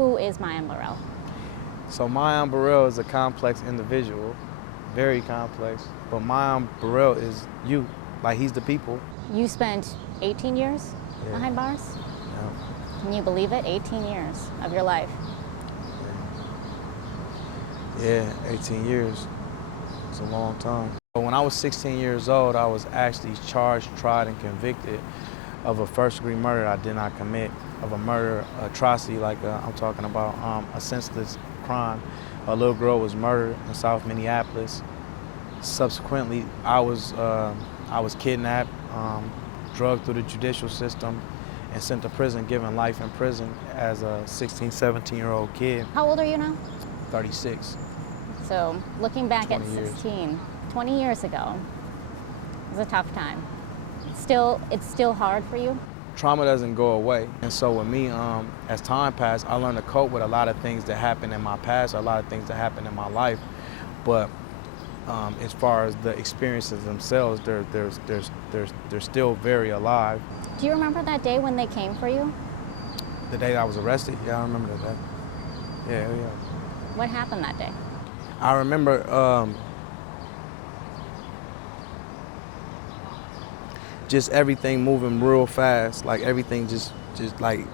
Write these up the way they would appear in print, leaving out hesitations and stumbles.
Who is Myon Burrell? So Myon Burrell is a complex individual, very complex, but Myon Burrell is you, like he's the people. You spent 18 years behind bars? Yeah. Can you believe it? 18 years of your life. Yeah, 18 years. It's a long time. When I was 16 years old, I was actually charged, tried, and convicted of a first-degree murder I did not commit, of a murder atrocity, like I'm talking about a senseless crime. A little girl was murdered in South Minneapolis. Subsequently, I was kidnapped, drugged through the judicial system, and sent to prison, given life in prison as a 16, 17-year-old kid. How old are you now? 36. So looking back at 20 16, 20 years ago, it was a tough time. It's still hard for you? Trauma doesn't go away. And so with me, as time passed, I learned to cope with a lot of things that happened in my past, a lot of things that happened in my life. But as far as the experiences themselves, they're still very alive. Do you remember that day when they came for you? The day I was arrested? Yeah, I remember that day. Yeah. What happened that day? I remember just everything moving real fast, like everything just like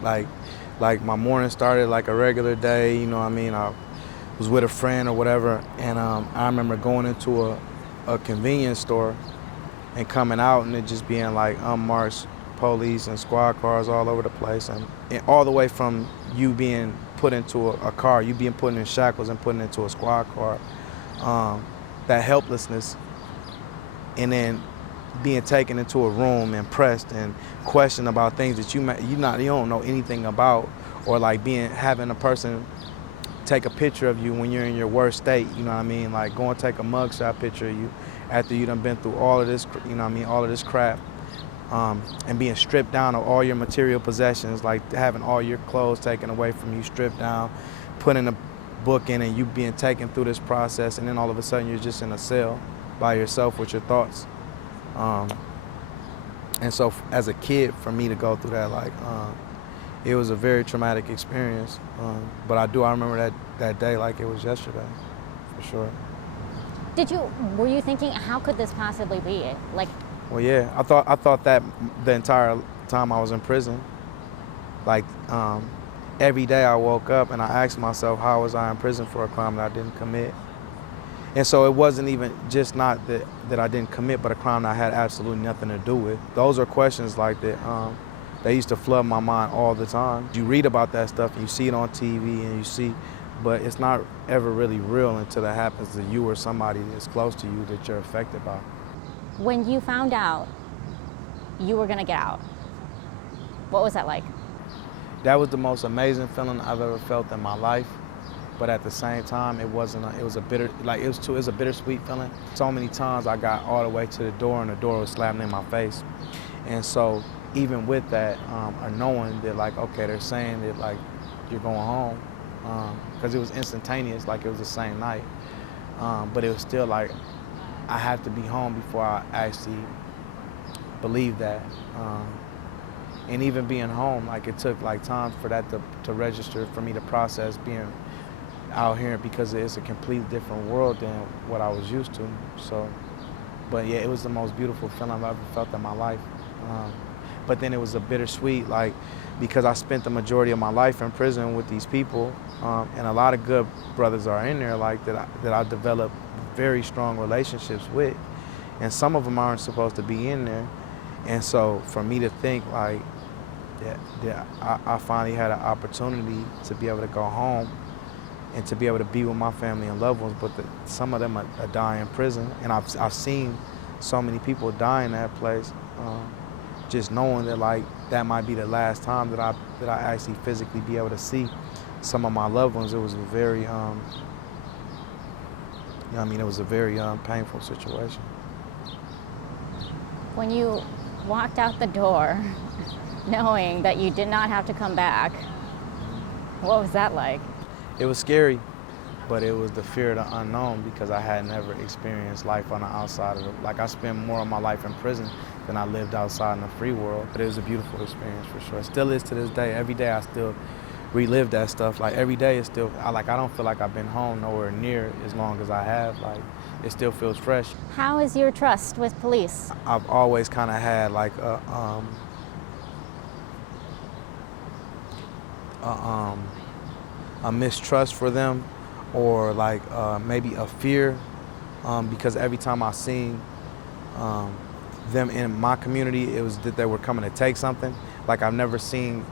my morning started like a regular day, you know what I mean? I was with a friend or whatever, and I remember going into a convenience store and coming out and it just being like unmarked police and squad cars all over the place, and all the way from you being put into a car, you being put in shackles and put into a squad car, that helplessness, and then being taken into a room and pressed and questioned about things that you don't know anything about, or like having a person take a picture of you when you're in your worst state, you know what I mean? Like go and take a mugshot picture of you after you done been through all of this, you know what I mean, all of this crap, and being stripped down of all your material possessions, like having all your clothes taken away from you, stripped down, put in a book in, and you being taken through this process, and then all of a sudden you're just in a cell by yourself with your thoughts. And so as a kid, for me to go through that, like, it was a very traumatic experience. But I remember that day like it was yesterday, for sure. Were you thinking, how could this possibly be? Like, well, yeah, I thought that the entire time I was in prison. Like, every day I woke up and I asked myself, how was I in prison for a crime that I didn't commit? And so it wasn't even just not that I didn't commit, but a crime that I had absolutely nothing to do with. Those are questions like that that used to flood my mind all the time. You read about that stuff and you see it on TV and you see, but it's not ever really real until that happens to you or somebody that's close to you that you're affected by. When you found out you were gonna get out, what was that like? That was the most amazing feeling I've ever felt in my life. But at the same time, it was a bittersweet feeling. So many times I got all the way to the door and the door was slamming in my face. And so even with that, or knowing that like, okay, they're saying that like you're going home, because it was instantaneous, like it was the same night. But it was still like, I have to be home before I actually believe that. And even being home, like it took like time for that to register, for me to process being out here, because it's a completely different world than what I was used to. So, but yeah, it was the most beautiful feeling I've ever felt in my life. But then it was a bittersweet, like, because I spent the majority of my life in prison with these people, and a lot of good brothers are in there, like that I developed very strong relationships with, and some of them aren't supposed to be in there. And so for me to think like that I finally had an opportunity to be able to go home and to be able to be with my family and loved ones, but some of them are dying in prison, and I've seen so many people die in that place. Just knowing that like that might be the last time that I actually physically be able to see some of my loved ones, it was a very you know what I mean, it was a very painful situation. When you walked out the door knowing that you did not have to come back, what was that like? It was scary, but it was the fear of the unknown, because I had never experienced life on the outside of it. Like, I spent more of my life in prison than I lived outside in the free world. But it was a beautiful experience for sure. It still is to this day. Every day I still relive that stuff. Like every day is still, I don't feel like I've been home nowhere near as long as I have. Like it still feels fresh. How is your trust with police? I've always kind of had like a mistrust for them, or like maybe a fear, because every time I seen them in my community, it was that they were coming to take something. Like I've never seen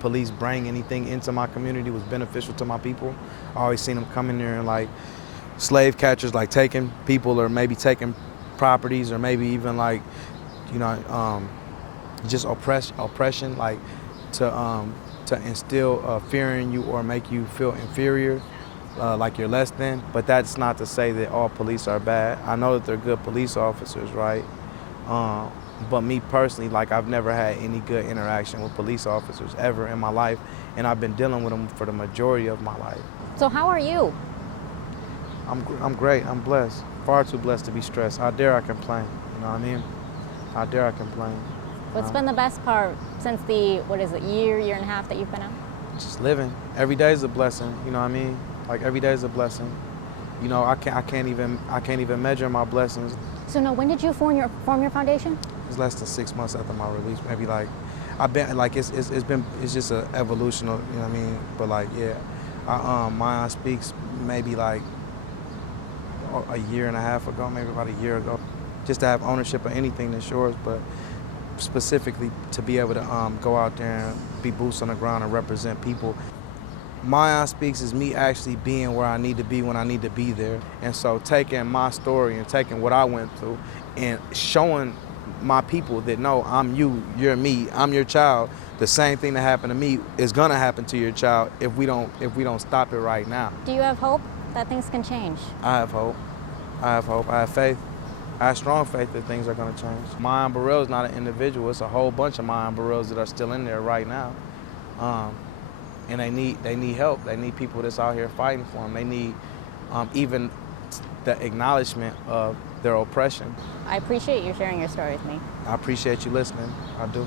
police bring anything into my community was beneficial to my people. I always seen them come in there and like slave catchers, like taking people or maybe taking properties or maybe even like, you know, just oppression, like to instill fear in you or make you feel inferior, like you're less than. But that's not to say that all police are bad. I know that they're good police officers, right? But me personally, like I've never had any good interaction with police officers ever in my life, and I've been dealing with them for the majority of my life. So how are you? I'm great. I'm blessed. Far too blessed to be stressed. How dare I complain? You know what I mean? How dare I complain? What's been the best part since the, what is it, year and a half that you've been out? Just living. Every day is a blessing. You know what I mean? Like every day is a blessing. You know, I can't even measure my blessings. So now, when did you form your foundation? It's less than 6 months after my release. Maybe like I've been like it's just an evolution of, you know what I mean? But like yeah, Myon Speaks maybe like a year and a half ago, maybe about a year ago, just to have ownership of anything that's yours, but specifically to be able to go out there and be boots on the ground and represent people. Myon Speaks is me actually being where I need to be when I need to be there. And so taking my story and taking what I went through and showing my people that no, I'm you, you're me, I'm your child. The same thing that happened to me is gonna happen to your child if we don't stop it right now. Do you have hope that things can change? I have hope. I have hope. I have faith. I have strong faith that things are gonna change. Myon Burrell is not an individual. It's a whole bunch of Myon Burrells that are still in there right now. And they need help. They need people that's out here fighting for them. They need even the acknowledgement of their oppression. I appreciate you sharing your story with me. I appreciate you listening. I do.